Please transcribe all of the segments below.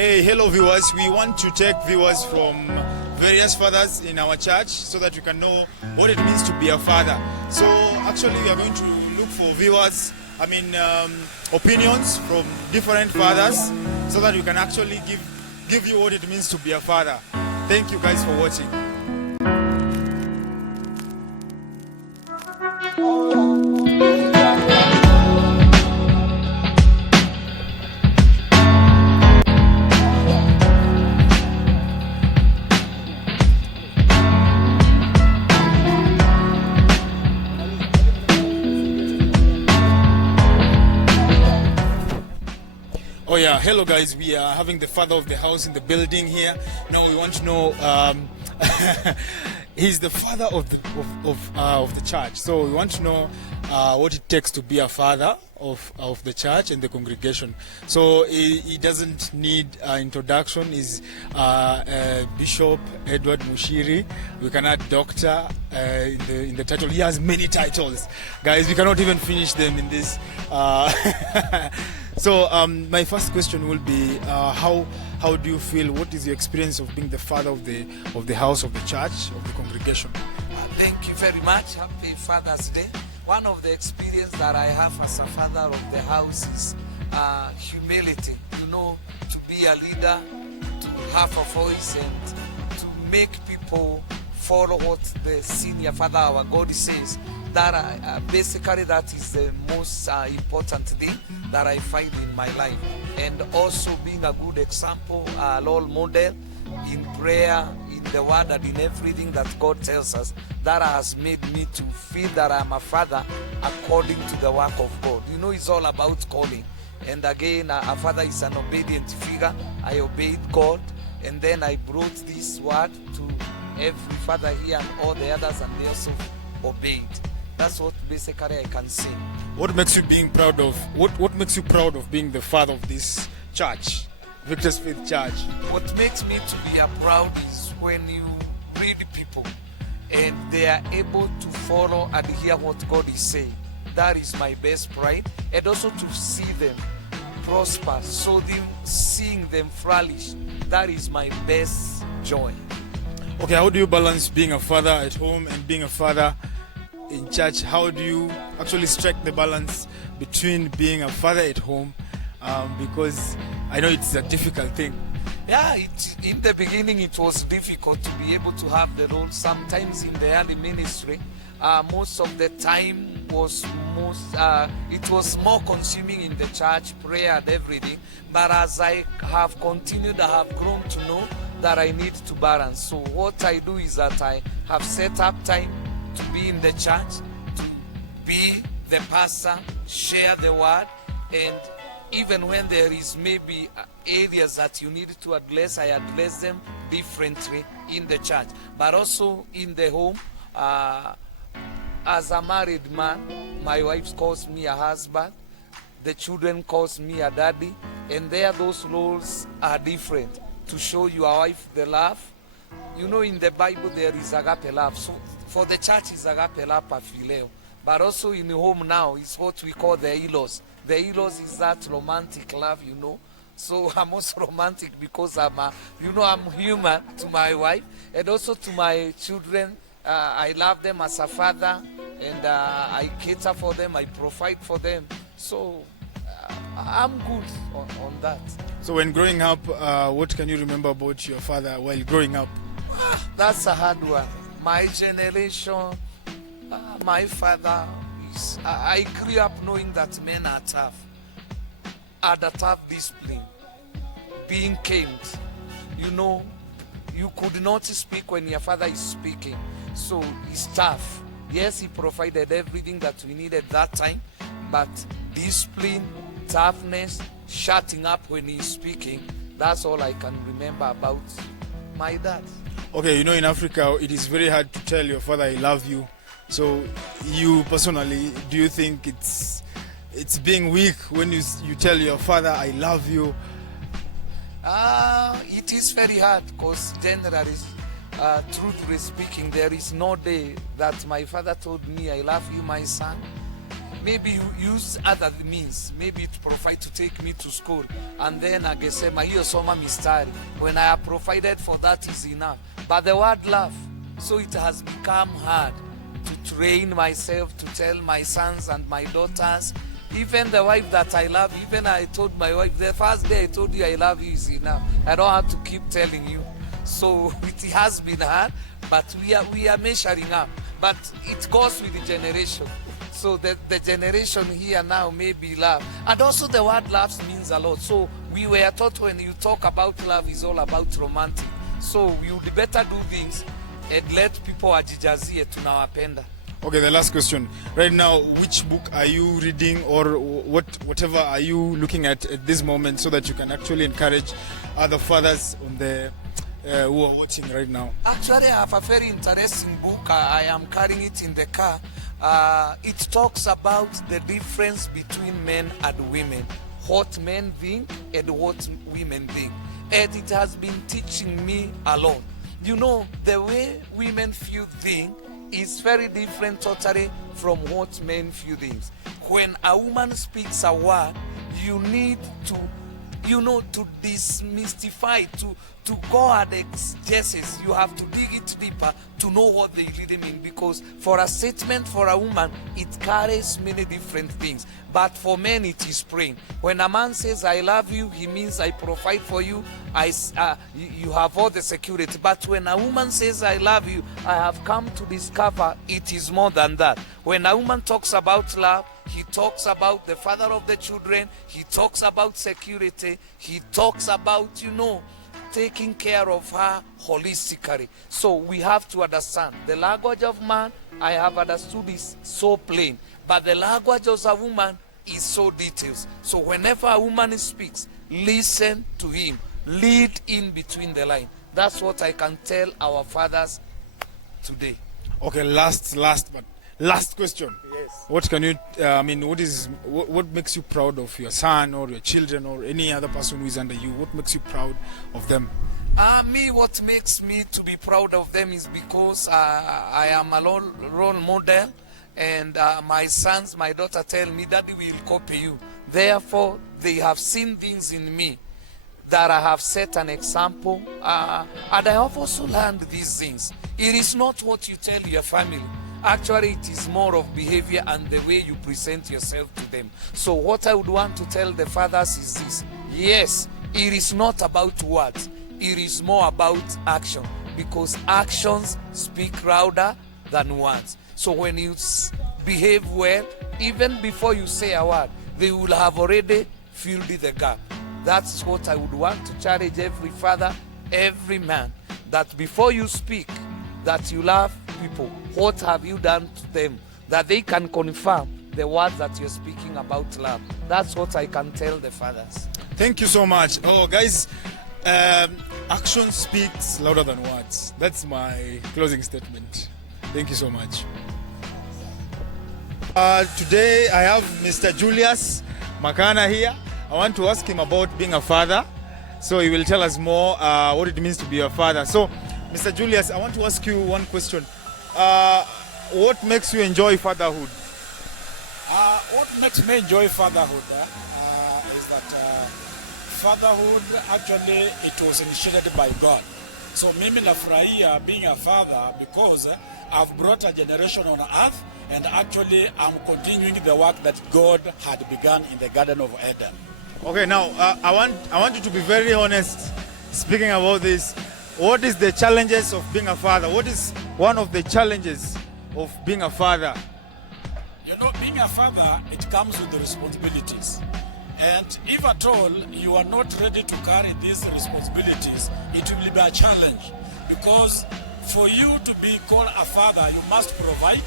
Hey, hello viewers. We want to take viewers from various fathers in our church so that you can know what it means to be a father. So actually we are going to look for viewers, opinions from different fathers so that we can actually give you what it means to be a father. Thank you guys for watching. Oh yeah, hello guys, we are having the father of the house in the building here. Now we want to know, he's the father of the church. So we want to know what it takes to be a father of the church and the congregation. So he doesn't need introduction. He's Bishop Edward Mushiri. We can add doctor in the title. He has many titles. Guys, we cannot even finish them in this. So my first question will be how do you feel? What is your experience of being the father of the house, of the church, of the congregation? Thank you very much. Happy Father's Day. One of the experience that I have as a father of the house is humility. You know, to be a leader, to have a voice, and to make people follow what the senior father, our God, says. That basically that is the most important thing that I find in my life, and also being a good example, a role model in prayer, in the word, and in everything that God tells us. That has made me to feel that I'm a father according to the work of God. You know, it's all about calling. And again, a father is an obedient figure. I obeyed God, and then I brought this word to every father here and all the others, and they also obeyed. That's what basically I can say. What makes you what makes you proud of being the father of this church, Victor's Faith Church? What makes me to be proud is when you read people and they are able to follow and hear what God is saying. That is my best pride. And also to see them prosper, seeing them flourish. That is my best joy. Okay, how do you balance being a father at home and being a father in church? How do you actually strike the balance between being a father at home? Because I know it's a difficult thing. Yeah, in the beginning it was difficult to be able to have the role. Sometimes in the early ministry, most of the time it was more consuming in the church, prayer and everything. But as I have continued, I have grown to know that I need to balance. So what I do is that I have set up time to be in the church, to be the pastor, share the word, and even when there is maybe areas that you need to address, I address them differently in the church. But also in the home, as a married man, my wife calls me a husband, the children calls me a daddy, and there those roles are different to show your wife the love. You know, in the Bible there is agape love. So for the church is agape love, phileo. But also in the home now is what we call the in-laws. The in-laws is that romantic love, you know. So I'm also romantic because I'm human to my wife, and also to my children. I love them as a father, and I cater for them, I provide for them. So I'm good on that. So when growing up, what can you remember about your father while growing up? That's a hard one. My generation, my father is... I grew up knowing that men are tough. Under tough discipline. Being caned. You know, you could not speak when your father is speaking. So it's tough. Yes, he provided everything that we needed that time. But discipline, toughness, shutting up when he's speaking, that's all I can remember about my dad. Okay, you know, in Africa, it is very hard to tell your father, I love you. So you personally, do you think it's being weak when you tell your father, I love you? It is very hard because generally, truthfully speaking, there is no day that my father told me, I love you, my son. maybe you use other means, maybe to provide to take me to school, and then agesema hiyo soma mistari. When I have provided for that is enough. But the word love, so it has become hard to train myself to tell my sons and my daughters, even the wife that I love, even I told my wife, the first day I told you I love you is enough. I don't have to keep telling you. So it has been hard, but we are measuring up. But it goes with the generation. So the generation here now may be love. And also the word love means a lot. So we were taught when you talk about love, is all about romantic. So you would better do things and let people ajijazie tunawapenda. Okay, the last question. Right now, which book are you reading, or whatever are you looking at this moment, so that you can actually encourage other fathers on the who are watching right now? Actually, I have a very interesting book. I am carrying it in the car. It talks about the difference between men and women, what men think and what women think. And it has been teaching me a lot. You know, the way women view things is very different totally from what men view things. When a woman speaks a word, you need to, to demystify, to go and exegesis. You have to dig it deeper to know what they really mean. Because for a statement for a woman, it carries many different things. But for men, it is plain. When a man says, I love you, he means I provide for you. You have all the security. But when a woman says, I love you, I have come to discover it is more than that. When a woman talks about love, he talks about the father of the children. He talks about security. He talks about, taking care of her holistically. So we have to understand the language of man, I have understood, is so plain, but the language of a woman is so detailed. So whenever a woman speaks, listen to him, lead in between the line. That's what I can tell our fathers today. Okay, last question. Yes. What can you what makes you proud of your son or your children or any other person who is under you? What makes you proud of them? What makes me to be proud of them is because I am a role model, and my sons, my daughter tell me, Daddy will copy you. Therefore, they have seen things in me that I have set an example, and I have also learned these things. It is not what you tell your family. Actually, it is more of behavior and the way you present yourself to them. So what I would want to tell the fathers is this. Yes, it is not about words. It is more about action, because actions speak louder than words. So when you behave well, even before you say a word, they will have already filled the gap. That's what I would want to challenge every father, every man, that before you speak, that you love people. What have you done to them? That they can confirm the words that you're speaking about love. That's what I can tell the fathers. Thank you so much. Oh, guys, action speaks louder than words. That's my closing statement. Thank you so much. Today I have Mr. Julius Makana here. I want to ask him about being a father. So he will tell us more what it means to be a father. So, Mr. Julius, I want to ask you one question. What makes you enjoy fatherhood? What makes me enjoy fatherhood is that fatherhood, actually, it was initiated by God. So mimi nafurahia being a father because I've brought a generation on earth, and actually I'm continuing the work that God had begun in the Garden of Eden. Okay, now I want you to be very honest. Speaking about this, what is the challenges of being a father? What is one of the challenges of being a father? Being a father, it comes with the responsibilities. And if at all you are not ready to carry these responsibilities, it will be a challenge. Because for you to be called a father, you must provide,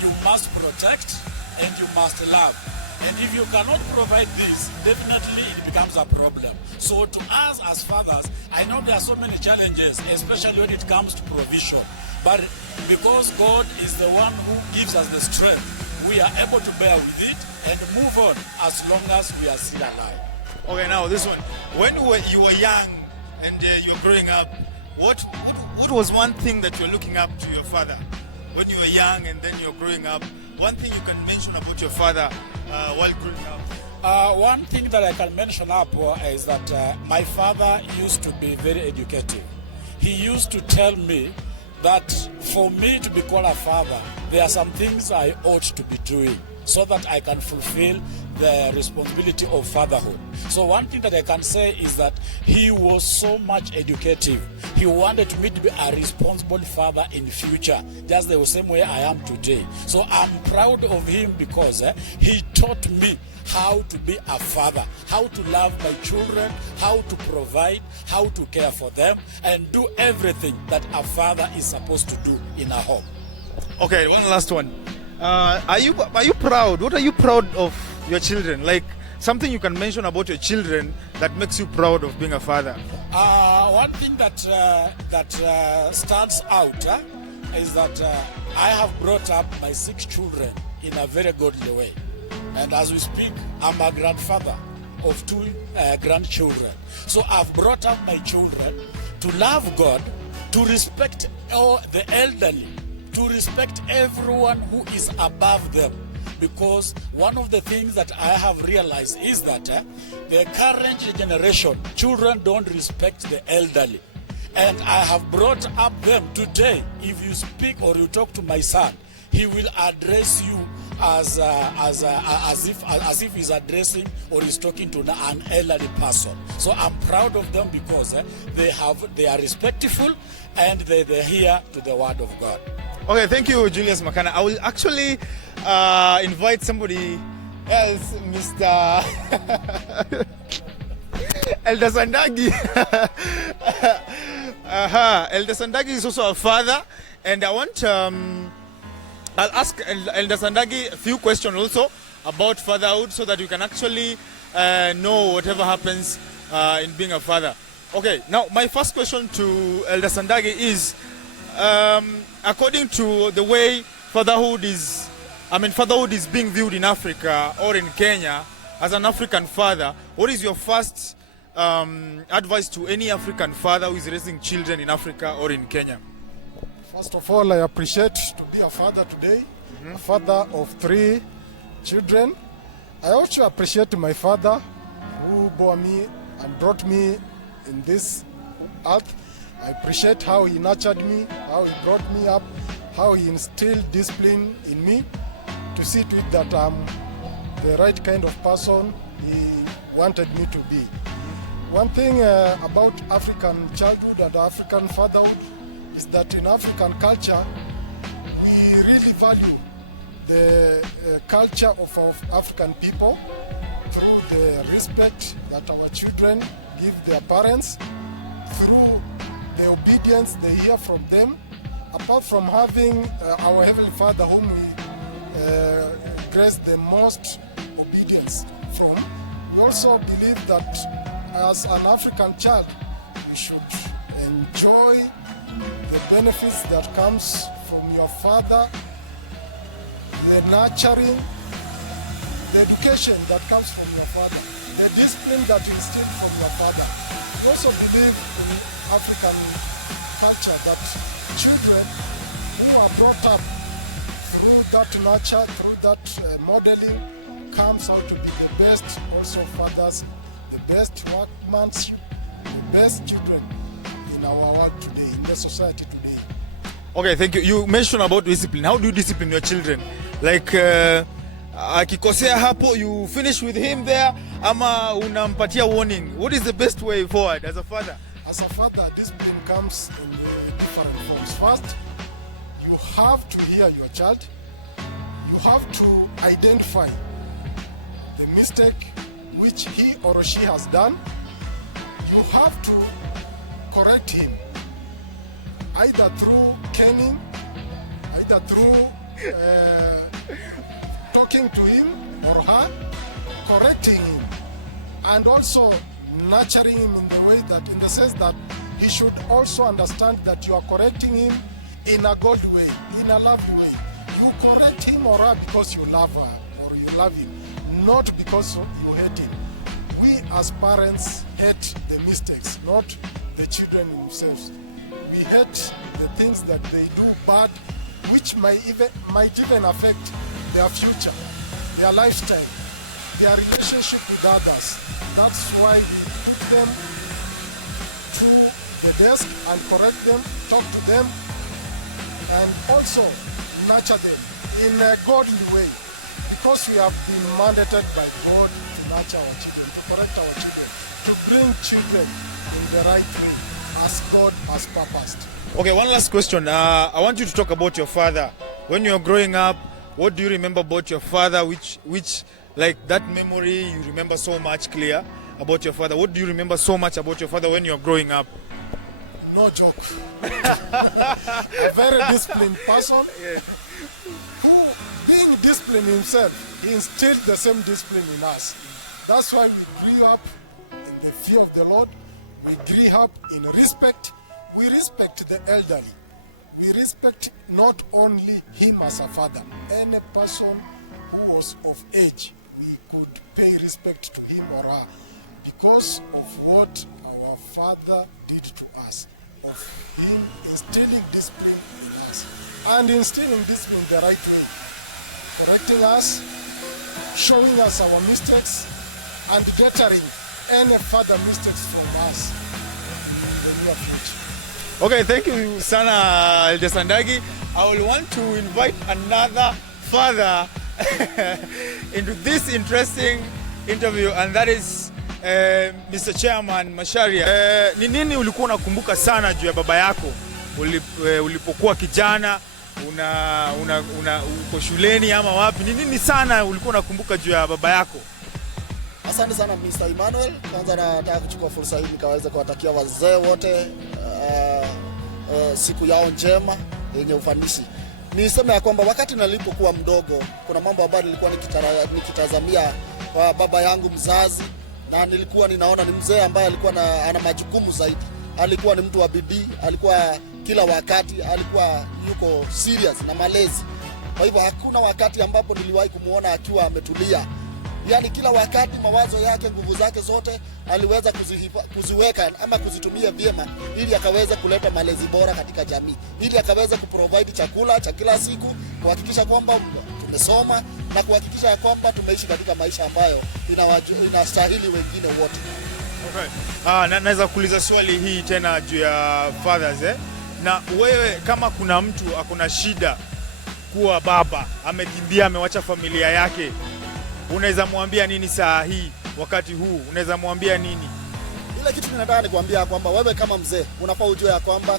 you must protect, and you must love. And if you cannot provide this, definitely it becomes a problem. So to us as fathers, I know there are so many challenges, especially when it comes to provision. But because God is the one who gives us the strength, we are able to bear with it and move on as long as we are still alive. Okay, now this one. When you were young and you're growing up, what was one thing that you're looking up to your father? When you were young and then you're growing up, one thing you can mention about your father while growing up. One thing that I can mention up is that my father used to be very educative. He used to tell me that for me to be called a father, there are some things I ought to be doing so that I can fulfill the responsibility of fatherhood. So one thing that I can say is that he was so much educative. He wanted me to be a responsible father in future, just the same way I am today. So I'm proud of him because he taught me how to be a father, how to love my children, how to provide, how to care for them, and do everything that a father is supposed to do in a home. Okay, one last one. Are you proud? What are you proud of your children? Like something you can mention about your children that makes you proud of being a father. One thing that stands out is that I have brought up my 6 children in a very godly way. And as we speak, I'm a grandfather of 2 grandchildren. So I've brought up my children to love God, to respect all the elderly, to respect everyone who is above them. Because one of the things that I have realized is that the current generation, children don't respect the elderly. And I have brought up them today. If you speak or you talk to my son, he will address you as if he's addressing or he's talking to an elderly person. So I'm proud of them because they are respectful and they hear to the word of God. Okay, thank you, Julius Makana. I will actually invite somebody else, Mr. Elder Sandagi. Elder Sandagi is also a father, and I want I'll ask Elder Sandagi a few questions also about fatherhood so that you can actually know whatever happens in being a father. Okay, now my first question to Elder Sandagi is, according to the way fatherhood is being viewed in Africa or in Kenya as an African father, what is your first advice to any African father who is raising children in Africa or in Kenya? First of all, I appreciate to be a father today, a father of 3 children. I also appreciate my father who bore me and brought me in this earth. I appreciate how he nurtured me, how he brought me up, how he instilled discipline in me to see to it that I'm the right kind of person he wanted me to be. One thing about African childhood and African fatherhood is that in African culture, we really value the culture of our African people through the respect that our children give their parents, through the obedience they hear from them. Apart from having our Heavenly Father whom we grace the most obedience from, we also believe that as an African child, you should enjoy the benefits that comes from your father, the nurturing, the education that comes from your father, the discipline that you instilled from your father. We also believe in African culture that children who are brought up through that nurture, through that modeling, comes out to be the best also fathers, the best workmanship, the best children in our world today, in the society today. Okay, thank you. You mentioned about discipline. How do you discipline your children? Like, akikosea hapo, you finish with him there, ama unampatia warning? What is the best way forward as a father? As a father, discipline comes in different forms. First, you have to hear your child. You have to identify the mistake which he or she has done. You have to correct him, either through caning, either through talking to him or her, correcting him, and also nurturing him in the sense that he should also understand that you are correcting him in a good way, in a lovely way. You correct him or her because you love her or you love him, not because you hate him. We as parents hate the mistakes, not the children themselves. We hate the things that they do bad, which might even affect their future, their lifestyle, their relationship with others. That's why we put them to the desk and correct them, talk to them, and also nurture them in a godly way, because we have been mandated by God to nurture our children, to correct our children, to bring children in the right way as God has purposed. Okay, one last question. I want you to talk about your father. When you were growing up, what do you remember about your father? Which like that memory you remember so much clear about your father? What do you remember so much about your father when you were growing up? No joke. A very disciplined person. Yes. Who, being disciplined himself, he instilled the same discipline in us. That's why we grew up in the fear of the Lord. We grew up in respect. We respect the elderly. We respect not only him as a father, any person who was of age, we could pay respect to him or her because of what our father did to us, of him instilling discipline in us and instilling discipline the right way, correcting us, showing us our mistakes, and deterring any further mistakes from us in the near future. Okay, thank you sana Eldesandagi. I will want to invite another father into this interesting interview, and that is Mr. Chairman Macharia. Ni nini ulikuwa unakumbuka sana juu ya baba yako ulipokuwa kijana, uko shuleni ama wapi? Ni nini sana ulikuwa unakumbuka juu ya baba yako? Asante sana Mr. Emmanuel. Kwanza nataka kuchukua fursa hii nikaweza kuwatakia wazee wote siku yao njema yenye ufanisi. Niseme ya kwamba wakati nilipokuwa mdogo, kuna mambo ambayo nilikuwa nikitazamia kwa baba yangu mzazi, na nilikuwa ninaona ni mzee ambaye alikuwa ana majukumu zaidi. Alikuwa ni mtu wa bidii, alikuwa kila wakati alikuwa yuko serious na malezi. Kwa hivyo hakuna wakati ambapo niliwahi kumuona akiwa ametulia. Yaani kila wakati mawazo yake, nguvu zake zote aliweza kuziweka ama kuzitumia vyema ili akaweza kuleta malezi bora katika jamii, ili akaweza kuprovide chakula cha kila siku, kuhakikisha kwamba tumesoma na kuhakikisha kwamba tumeishi katika maisha ambayo inastahili wengine wote. Okay. Naweza kuuliza swali hii tena juu ya fathers Na wewe kama kuna mtu akona shida kuwa baba, amekimbia, amewacha familia yake, unaweza muambia nini saa hii wakati huu? Unaweza muambia nini? Ile kitu ninataka nikwambia kwamba wewe kama mzee unafaa ujue ya kwamba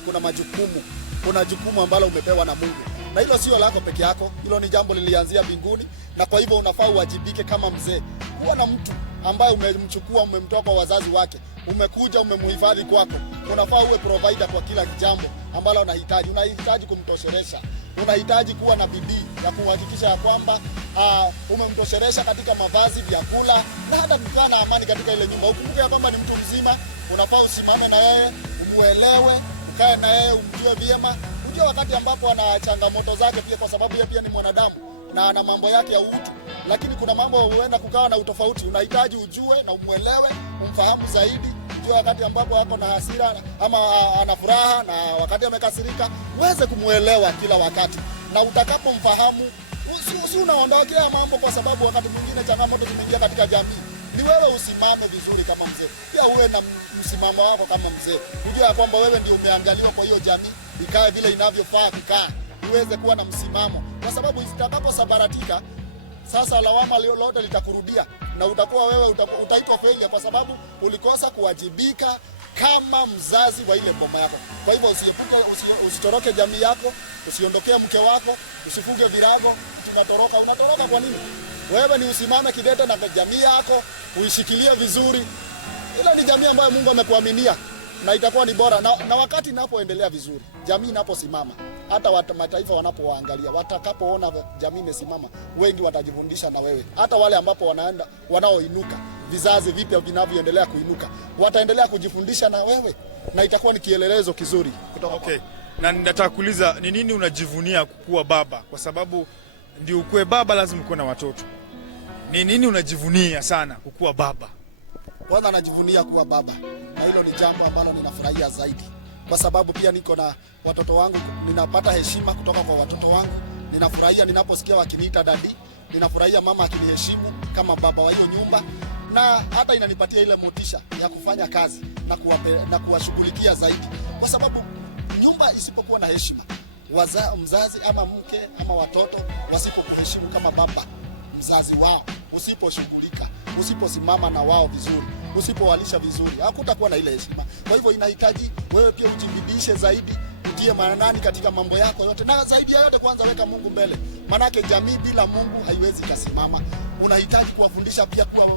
kuna jukumu ambalo umepewa na Mungu. Na hilo sio lako peke yako, hilo ni jambo lilianzia mbinguni, na kwa hivyo unafaa uwajibike kama mzee. Kuwa na mtu ambaye umemchukua, umemtoa kwa wazazi wake, umekuja umemhifadhi kwako. Unafaa uwe provider kwa kila jambo ambalo unahitaji. Unahitaji kumtoshelesha. Unahitaji kuwa na bidii ya kuhakikisha ya kwamba umemtoshelesha katika mavazi, vyakula, na hata kukaa na amani katika ile nyumba. Ukumbuke ya kwamba ni mtu mzima, unafaa usimame na yeye, umuelewe, ukae na yeye, umjue vyema. Unajua wakati ambapo ana changamoto zake pia, kwa sababu yeye pia ni mwanadamu na ana mambo yake ya utu. Lakini kuna mambo huenda kukawa na utofauti. Unahitaji ujue na umuelewe, umfahamu zaidi. Unajua wakati ambapo yako na hasira ama ana furaha, na wakati amekasirika, uweze kumuelewa kila wakati. Na utakapomfahamu, unaondokea mambo, kwa sababu wakati mwingine changamoto zimeingia katika jamii. Ni wewe usimame vizuri kama mzee. Pia uwe na msimamo wako kama mzee. Unajua ya kwamba wewe ndio umeangaliwa kwa hiyo jamii, ikae vile inavyofaa kukaa. Uweze kuwa na msimamo, kwa sababu itakaposambaratika, sasa lawama lote litakurudia na utakuwa wewe utaitwa failure, kwa sababu ulikosa kuwajibika kama mzazi wa ile boma yako. Kwa hivyo usitoroke jamii yako, usiondokee mke wako, usifunge virago. Unatoroka kwa nini? Wewe ni usimame kidete na jamii yako, uishikilie vizuri. Ile ni jamii ambayo Mungu amekuaminia, na itakuwa ni bora. Na wakati inapoendelea vizuri, jamii inaposimama, hata mataifa wanapoangalia, watakapoona jamii imesimama, wengi watajifundisha na wewe. Hata wale ambapo wanaoinuka, vizazi vipya vinavyoendelea kuinuka, wataendelea kujifundisha na wewe, na itakuwa ni kielelezo kizuri kutoka. Okay. Na nataka kuuliza, ni nini unajivunia kuwa baba? Kwa sababu ndio ukue baba lazima uwe na watoto. Ni nini unajivunia sana kuwa baba? Kwanza najivunia kuwa baba, na hilo ni jambo ambalo ninafurahia zaidi, kwa sababu pia niko na watoto wangu. Ninapata heshima kutoka kwa watoto wangu, Ninafurahia ninaposikia wakiniita dadi, ninafurahia mama akiniheshimu kama baba wa hiyo nyumba, na hata inanipatia ile motisha ya kufanya kazi na kuwashughulikia zaidi, kwa sababu nyumba isipokuwa na heshima, mzazi ama mke ama watoto wasipokuheshimu kama baba mzazi wao, usiposhughulika, usiposimama na wao vizuri, usipowalisha vizuri, hakutakuwa na ile heshima. Kwa hivyo inahitaji wewe pia ujibidishe zaidi, utie maanani katika mambo yako yote, na zaidi ya yote kwanza weka Mungu mbele, manake jamii bila Mungu haiwezi kasimama. Unahitaji kuwafundisha pia kuwa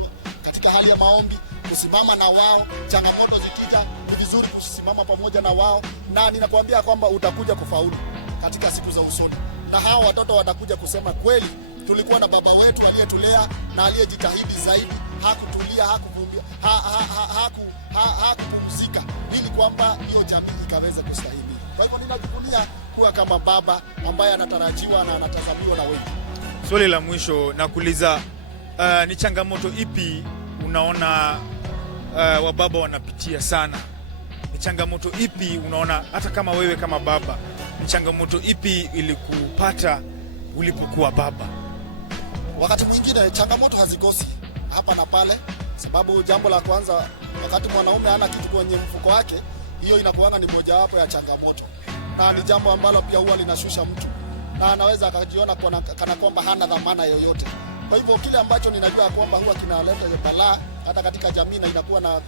katika hali ya maombi, kusimama na wao, changamoto zikija ni vizuri kusimama pamoja na wao, na ninakuambia kwamba utakuja kufaulu katika siku za usoni, na hao watoto watakuja kusema kweli tulikuwa na baba wetu aliyetulea na aliyejitahidi zaidi, hakutulia, hakuvumbia, hakupumzika ili kwamba hiyo jamii ikaweza kustahimili. Kwa hivyo ninajivunia kuwa kama baba ambaye anatarajiwa na anatazamiwa na wengi. Swali la mwisho nakuuliza, ni changamoto ipi unaona wababa wanapitia sana? Ni changamoto ipi unaona hata kama wewe kama baba, ni changamoto ipi ilikupata ulipokuwa baba? Wakati mwingine changamoto hazikosi hapa na pale, sababu jambo la kwanza, wakati mwanaume hana kitu kwenye mfuko wake, hiyo inakuwa ni mojawapo ya changamoto, na ni jambo ambalo pia huwa linashusha mtu na anaweza akajiona kana kwamba hana dhamana yoyote. Kwa hivyo kile ambacho ninajua kwamba huwa kinaleta balaa hata katika jamii na inakuwa na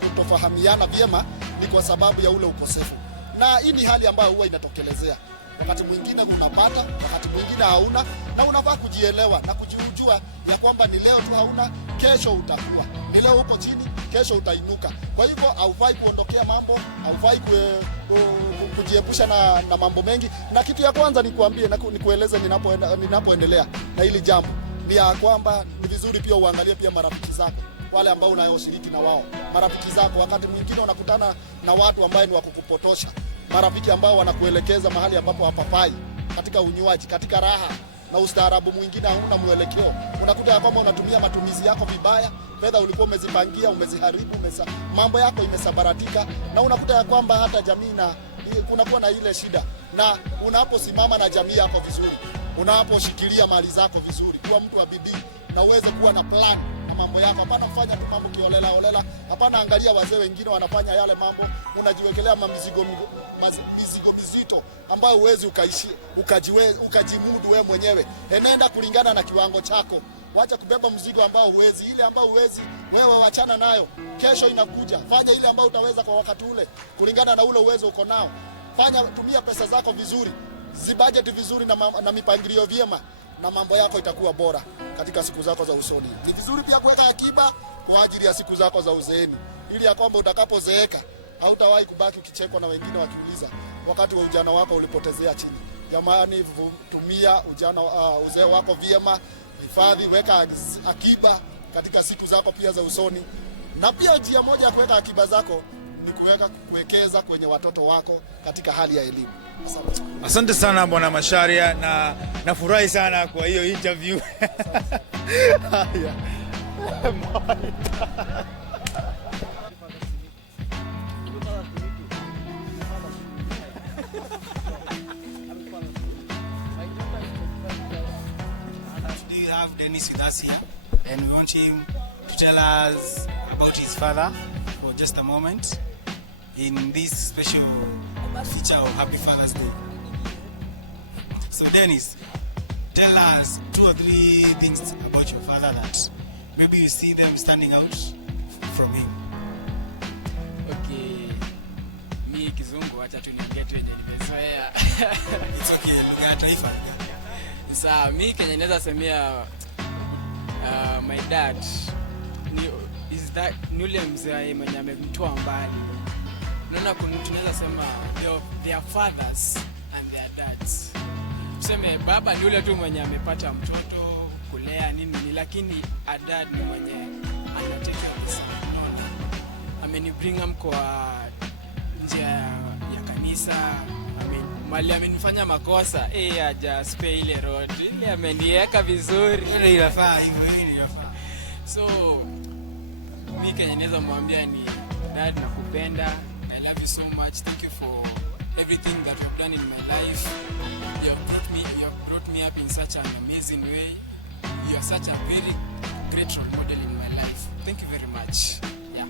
kutofahamiana vyema, ni kwa sababu ya ule ukosefu, na hii ni hali ambayo huwa inatokelezea. Wakati mwingine unapata, wakati mwingine hauna, na unafaa kujielewa na kujijua ya kwamba ni leo tu hauna, kesho utakuwa. Ni leo uko chini, kesho utainuka. Kwa hivyo haufai kuondokea mambo, haufai kujiepusha na mambo mengi. Na kitu ya kwanza nikuambie na nikueleze ninapoendelea na hili jambo, ni ya kwamba ni vizuri pia uangalie pia marafiki zako, wale ambao unayoshiriki na wao. Marafiki zako wakati mwingine unakutana na watu ambao ni wa kukupotosha, marafiki ambao wanakuelekeza mahali ambapo hapafai, katika unywaji, katika raha na ustaarabu mwingine hauna mwelekeo. Unakuta ya kwamba unatumia matumizi yako vibaya, fedha ulikuwa umezipangia, umeziharibu, mambo yako imesabaratika, na unakuta ya kwamba hata jamii na kunakuwa na ile shida. Na unaposimama na jamii yako vizuri, unaposhikilia mali zako vizuri, kuwa mtu wa bidii na uweze kuwa na plan na mambo yako, hapana kufanya tu mambo kiolela olela, hapana angalia wazee wengine wanafanya yale mambo, unajiwekelea mizigo mizito ambayo uwezi ukajimudu wewe mwenyewe. Enenda kulingana na kiwango chako, wacha kubeba mzigo ambao uwezi. Ile ambao uwezi wewe wachana nayo, kesho inakuja. Fanya ile ambayo utaweza kwa wakati ule kulingana na ule uwezo uko nao. Tumia pesa zako vizuri, zibudget vizuri na mipangilio vyema, na mambo yako itakuwa bora katika siku zako za usoni. Ni vizuri pia kuweka akiba kwa ajili ya siku zako za uzeeni, ili ya kwamba utakapozeeka hautawahi kubaki ukichekwa na wengine wakiuliza wakati wa ujana wako ulipotezea chini. Jamani, tumia uzee wako vyema, hifadhi, weka akiba katika siku zako pia za usoni. Na pia njia moja ya kuweka akiba zako ni kuwekeza kwenye watoto wako katika hali ya elimu. Asante sana Bwana Macharia, na nafurahi sana kwa hiyo interview. We have Dennis with us here, and we want him to tell us about his father for just a moment in this special feature of Happy Father's Day. So Dennis, tell us 2 or 3 things about your father that maybe you see them standing out from him. Okay, mi kizungu acha tu niongee tu yenye nimezoea. It's okay, lugha ya taifa. Sawa, mi Kenya naweza semea my dad ni yule mzee mwenye amemtoa mbali. Unaona tunaweza sema their fathers and their dads. Tuseme baba ni yule tu mwenye amepata mtoto kulea nini, lakini a dad ni mwenye anateka sana. Bring up kwa njia ya kanisa, mali amenifanya makosa, aja spare ile road, ile ameniweka vizuri, ile inafaa hivyo, ile inafaa. So mimi Kenya naweza mwambia ni dad, nakupenda, I love you so much, thank you for everything that you've done in my life. You have brought me up in such an amazing way. You are such a very great role model in my life. Thank you very much. Yeah.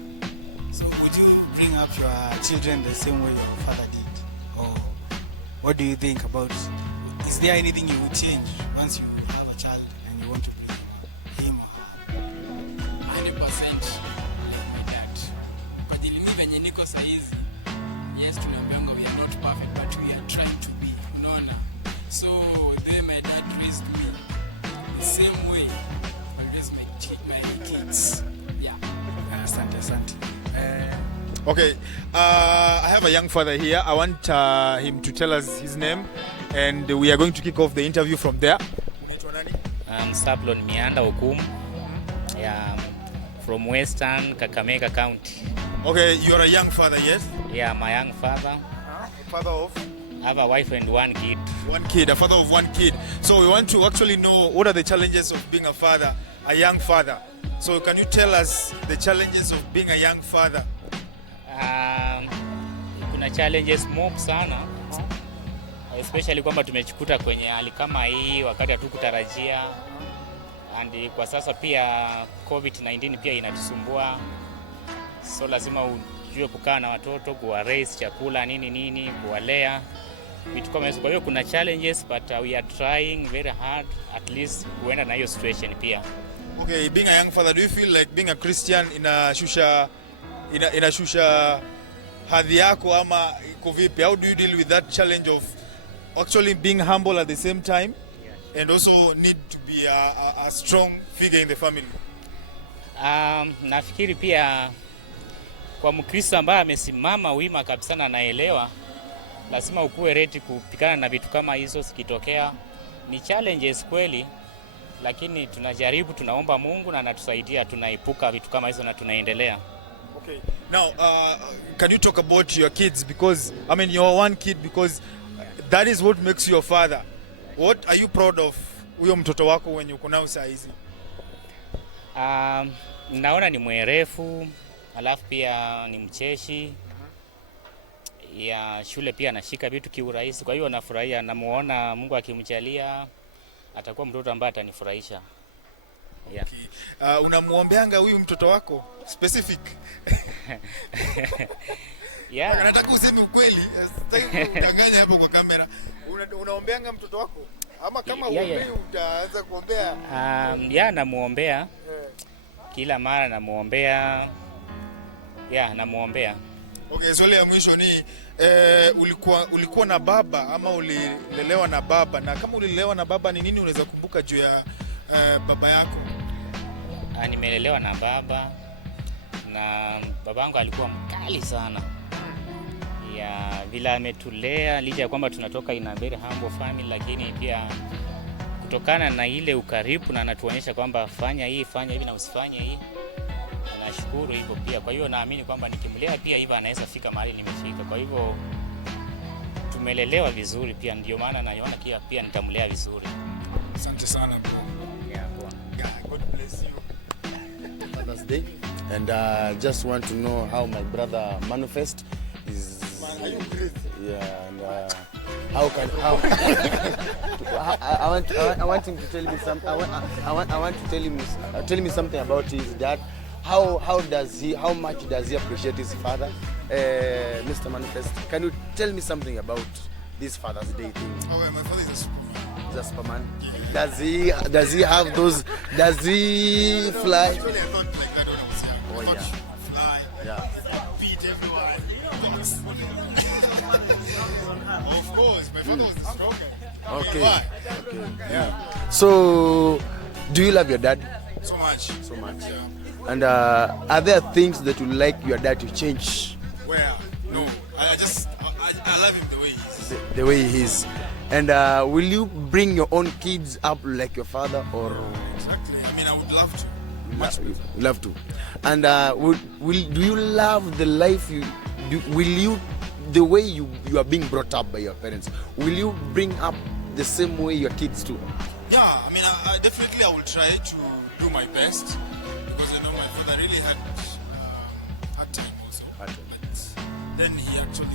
So would you bring up your children the same way your father did? Or what do you think about it? Is there anything you would change once you have a child and you want to bring him or her? 100% like my dad. Badili mi venye niko saizi. Yes, tunaambianga we are not perfect but we are trying to be. Unaona? So there my dad raised me the same way I raise my kids. Yeah. Asante. Okay, I have a young father here. I want him to tell us his name, and we are going to kick off the interview from there. Sablon Mianda Okum. Yeah, from Western Kakamega County. Okay, you're a young father, yes? Yeah, my young father. Father of? I have a wife and one kid. One kid, a father of one kid. So we want to actually know what are the challenges of being a father, a young father. So can you tell us the challenges of being a young father? Kuna challenges mob sana, especially kwamba tumechikuta kwenye hali kama hii wakati hatukutarajia, and kwa sasa pia COVID-19 pia inatusumbua, so lazima ujue kukaa na watoto, kuwa raise chakula nini kuwalea vitu kama hizo. Kwa hiyo kuna challenges but we are trying very hard at least kuenda na hiyo situation pia. Okay, being a young father, do you feel like being a Christian inashusha hadhi yako ama iko vipi? How do you deal with that challenge of actually being humble at the same time and also need to be a strong figure in the family? Nafikiri pia kwa Mkristo ambaye amesimama wima kabisa na anaelewa, lazima ukuwe ready kupikana na vitu kama hizo zikitokea. Ni challenges kweli, lakini tunajaribu, tunaomba Mungu na anatusaidia, tunaepuka vitu kama hizo na tunaendelea. Okay. Now, can you talk about your kids? Because, I mean, you're one kid because that is what makes you a father. What are you proud of huyo mtoto wako wenye uko nao saa hizi? Naona ni mwerefu, alafu pia ni mcheshi. Ya shule pia anashika vitu kiurahisi. Kwa hiyo nafurahia, namuona Mungu akimjalia atakuwa mtoto ambaye atanifurahisha. Yeah. Okay. Unamuombeanga huyu mtoto wako specific? Yeah. Nataka useme ukweli, sitaki kudanganya hapo kwa kamera. Unaombeanga mtoto wako? Ama kama uombei utaanza kuombea? Yeah, namuombea. Kila mara namuombea. Yeah, namuombea. Okay, swali ya mwisho ni ulikuwa na baba ama ulilelewa na baba? Na kama ulilelewa na baba, ni nini unaweza kumbuka juu ya baba yako? Nimelelewa na baba, na babangu alikuwa mkali sana. Ya vile ametulea, licha ya kwamba tunatoka in a very humble family, lakini pia kutokana na ile ukaribu na anatuonyesha kwamba fanya hivi na usifanye hii. Nashukuru hivyo pia. Kwa hiyo naamini kwamba nikimlea pia hivi anaweza fika mahali nimefika. Kwa hivyo tumelelewa vizuri pia, ndio maana naona pia nitamlea vizuri. Asante sana bro. Yeah, God bless you. Father's Day, and just want to know how my brother Manifest is. Man, are you crazy? Yeah, and how I want him to tell me something. I want to tell me something about his dad. How much does he appreciate his father? Mr. Manifest, can you tell me something about this Father's Day thing? Oh, yeah, my father is a superman. He's a superman. Does he have those? Does he fly? Actually, I thought like that when I was young. Oh, I thought yeah. she would fly, Yeah. beat everyone. Of course, my father was the strong guy. Okay. Why? Okay. Yeah. So, do you love your dad? So much. So much. Yeah. And are there things that you like your dad to change? Where? No. I love him the way he is. The way he is. And will you bring your own kids up like your father, or? Exactly. I mean, I would love to. Much You love to. And do you love the life the way you are being brought up by your parents? Will you bring up the same way your kids do? Yeah, I mean, I definitely will try to do my best, because I know my father really had hard time also. But then he actually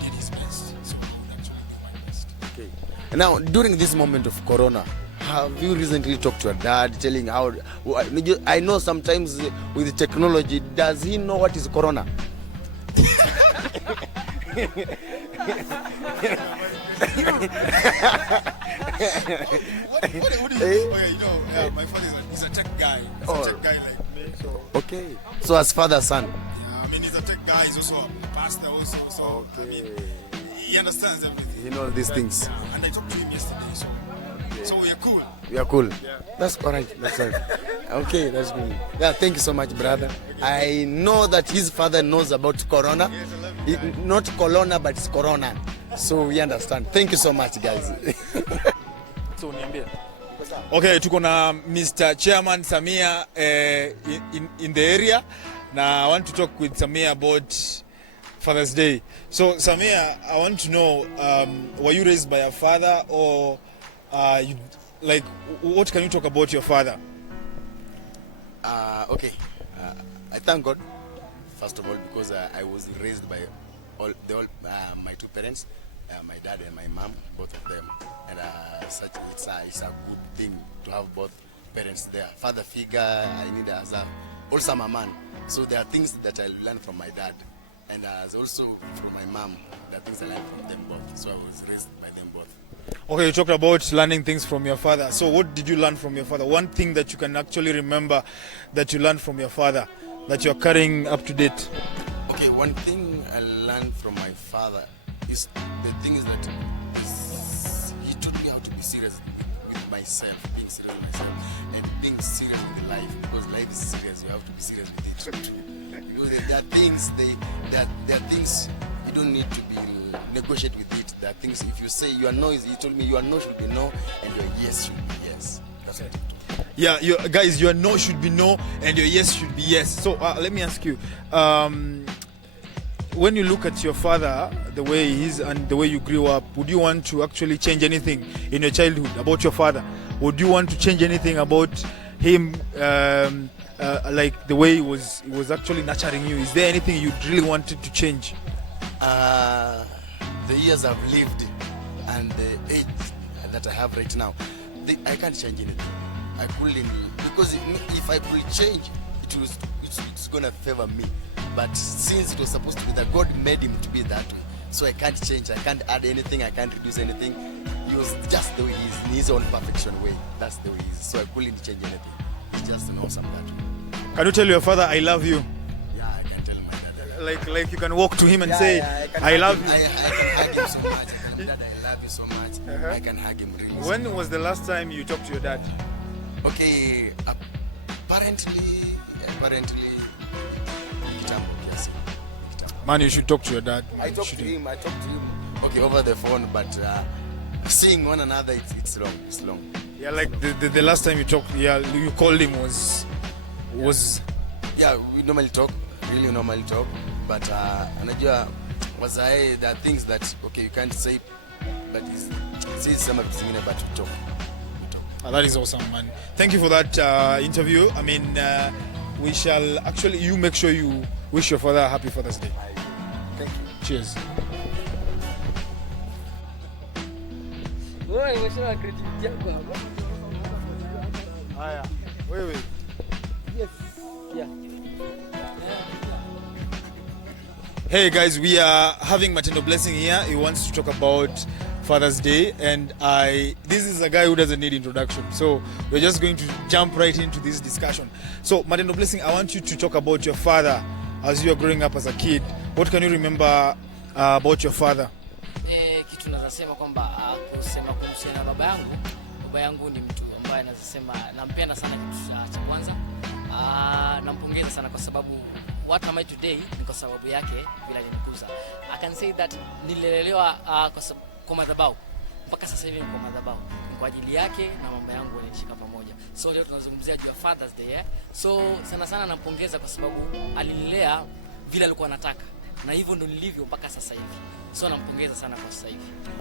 did his best. Okay. Now, during this moment of Corona, have you recently talked to your dad, telling how? I know sometimes with technology, does he know what is Corona? My father is a tech guy. He's a tech guy like me. So. Okay. So as father son. Yeah, I mean, he's a tech guy. He's also a pastor also. So, Okay. I mean, he understands everything. He knows these things. Yeah, and I talked to him yesterday. So we are cool. You are cool. Yeah. That's all right. That's all right. Okay, that's good. Yeah, thank you so much, brother. I know that his father knows about Corona. Yes, I love you. Not Corona, but it's Corona. So we understand. Thank you so much, guys. So niambie. Okay, tuko na Mr. Chairman Samia in the area. Now I want to talk with Samia about Father's Day. So Samia, I want to know, were you raised by a father or what can you talk about your father? Okay. I thank God, first of all, because I was raised by my two parents, my dad and my mom, both of them. And it's a good thing to have both parents there. Father figure, I need also I'm a man. So there are things that I learned from my dad. And also from my mom, there are things I learned from them both. So I was raised by them both. Okay, you talked about learning things from your father. So what did you learn from your father? One thing that you can actually remember that you learned from your father that you're carrying up to date. Okay, one thing I learned from my father is the thing is that he taught me how to be serious with myself, being serious with myself, and being serious with life, because life is serious. You have to be serious with it. Because there are things there are things you don't need to be negotiate with it. There are things, if you say your no is, he told me your no should be no and your yes should be yes. That's it. Yeah, guys, your no should be no and your yes should be yes. So let me ask you, when you look at your father, the way he is and the way you grew up, would you want to actually change anything in your childhood about your father? Would you want to change anything about him, like the way he was actually nurturing you? Is there anything you really wanted to change? The years I've lived and the age that I have right now, I can't change anything. I couldn't, because if I could change, it's gonna favor me. But since it was supposed to be that God made him to be that way, so I can't change. I can't add anything. I can't reduce anything. He was just the way he is, in his own perfection way. That's the way he is. So I couldn't change anything. He's just an awesome that way. Can you tell your father, I love you? Yeah, I can tell my dad. Like you can walk to him and say, I love you. I can hug him so much. Dad, I love you so much. I can hug him really. When was the last time you talked to your dad? Okay, apparently, kitambo, yes. Man, you should talk to your dad. I talked to him. Okay, over the phone, but seeing one another, it's long. It's long. Yeah, like the last time you talked, you called him was. Yeah, we normally talk, but anajua there are things that okay you can't say, but say some of it, but we talk. That is awesome, man. Thank you for that interview. I mean, we shall actually, you make sure you wish your father a happy Father's Day. Thank you. Cheers. Hey guys, we are having Matendo Blessing here. He wants to talk about Father's Day, and this is a guy who doesn't need introduction, so we're just going to jump right into this discussion. So Matendo Blessing, I want you to talk about your father as you are growing up as a kid. What can you remember about your father? Kitu nazasema kwamba kumhusiana baba yangu ni mtu ambaye nazasema nampenda sana. Kitu cha kwanza nampongeza sana kwa sababu what am I today ni kwa sababu yake vile alinikuza. I can say that nililelewa kwa madhabahu mpaka sasa hivi kwa madhabahu kwa ajili yake na mama yangu wanishika pamoja. So leo tunazungumzia juu ya Father's Day. So sana nampongeza kwa sababu alinilea vile alikuwa anataka, na hivyo ndo nilivyo mpaka sasa hivi. So nampongeza sana kwa sasa hivi.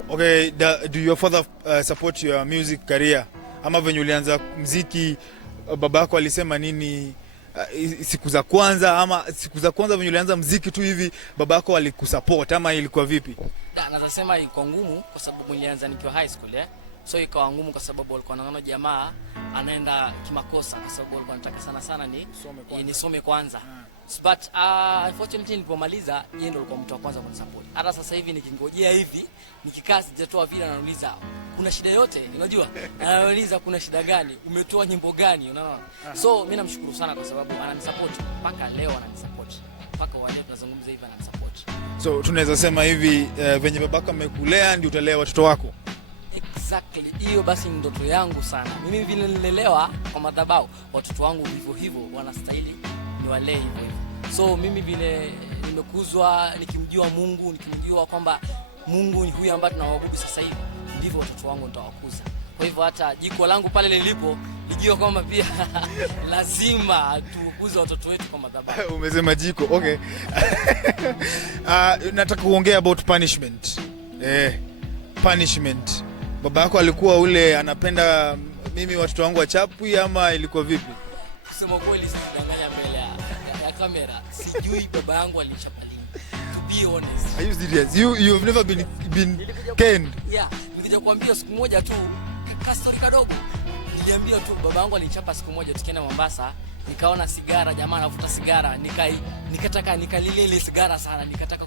Okay, do your father support your music career? Ama venye ulianza muziki babako alisema nini siku za kwanza, ama siku za kwanza venye ulianza muziki tu hivi babako alikusupport ama ilikuwa vipi? naweza sema iko ngumu kwa sababu nilianza nikiwa high school so ikawa ngumu kwa sababu walikuwa wanaona jamaa anaenda kimakosa kwa sababu walikuwa wanataka sana nisome kwanza. But unfortunately nilipomaliza yeye ndo alikuwa mtu wa kwanza kunisupport. Hata sasa hivi nikingojea hivi nikikaa sijatoa vile ananiuliza kuna shida yote, unajua? Ananiuliza kuna shida gani? Umetoa nyimbo gani? Unaona? So mimi namshukuru sana kwa sababu ananisupport mpaka leo ananisupport. Mpaka wale tunazungumza hivi ananisupport. So tunaweza sema hivi venye babaka amekulea ndio utalea watoto wako. Exactly. Hiyo basi ndoto yangu sana. Mimi vile nilelewa kwa madhabahu, watoto wangu hivyo wanastahili niwalee hivyo. So mimi vile nimekuzwa nikimjua Mungu, nikimjua kwamba Mungu ni huyu ambaye tunaabudu sasa hivi, ndivyo watoto wangu nitawakuza. Kwa hivyo hata jiko langu pale lilipo, nijue kwamba pia lazima tukuze watoto wetu kwa madhabahu. Umesema jiko. Okay. Nataka kuongea about punishment. Punishment. Baba yako alikuwa ule anapenda mimi watoto wangu wachapwi ama ilikuwa vipi? Kusema kweli sidanganya mbele ya kamera. Sijui baba yangu alichapa lini. To be honest. Are you serious? You've never been caned? Yeah, nilikuja kuambia siku moja tu story kadogo. Niliambia tu baba yangu alichapa siku moja tukienda Mombasa, nikaona sigara jamaa anavuta sigara, nikataka nikalilia ile sigara sana, nikataka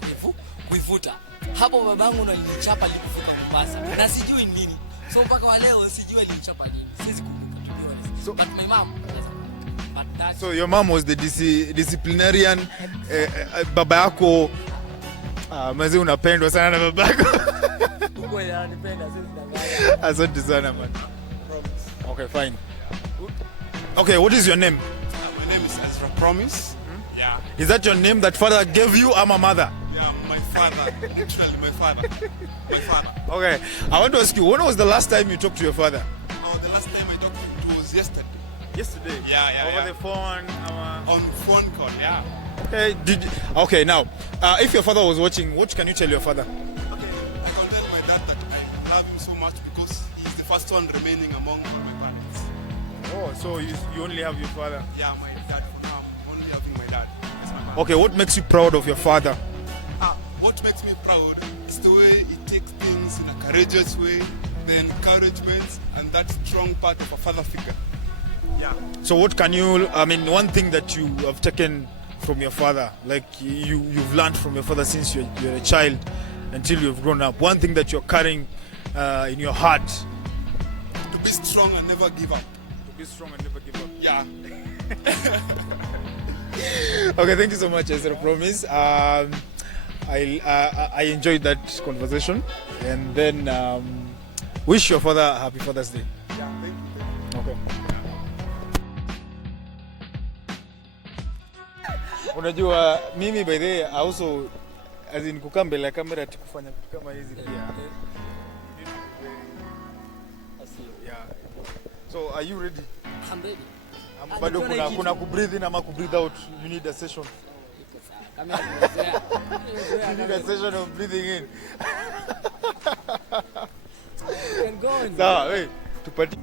kuifuta. Hapo babangu ndo alinichapa nilipofuka Mombasa. Na sijui nini. So mpaka wa leo sijui alinichapa nini. Siwezi kumbuka to be honest. So, but my mom. So your mom was the disciplinarian. Baba yako mzee unapendwa sana na babako. Ukweli ananipenda sisi ndanganya. Asante sana man. Okay, fine. Okay, what is your name? My name is Ezra Promise. Yeah. Is that your name that father gave you or my mother? Yeah, my father. Literally my father. My father. Okay. I want to ask you, when was the last time you talked to your father? Oh, the last time I talked to him was yesterday. Yesterday? Yeah. Over the phone? On phone call, yeah. Okay, now, if your father was watching, what can you tell your father? Okay, I can tell my dad that I love him so much because he's the first one remaining among all my parents. Oh, so you only have your father? Yeah, my dad for now. Only having my dad. Okay, what makes you proud of your father? What makes me proud is the way he takes things in a courageous way, the encouragement, and that strong part of a father figure. Yeah. So what can you, one thing that you have taken from your father, like you've learned from your father since you're a child until you've grown up, one thing that you're carrying in your heart? To be strong and never give up. To be strong and never give up. Yeah. Okay, thank you so much, Ezra Promise. I enjoyed that conversation, and then wish your father a happy Father's Day. Yeah, thank you. Okay. Unajua mimi by the way also as in kukaa mbele ya kamera tukufanya vitu kama hizi pia. Yeah. So are you ready? I'm ready. Bado kuna ku breathe in ama ku breathe out, you need a session. You need a session of breathing in. Sawa, wewe tupati.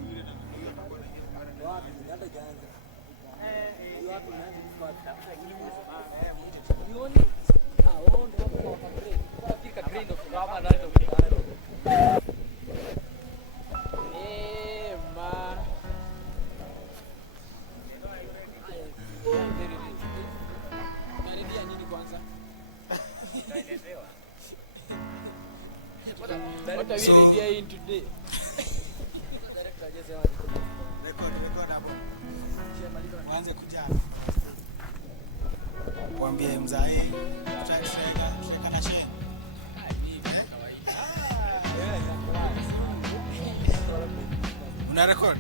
What are we ready today? Waanze kuja. Waambie mzae tutakata shehe. Una record?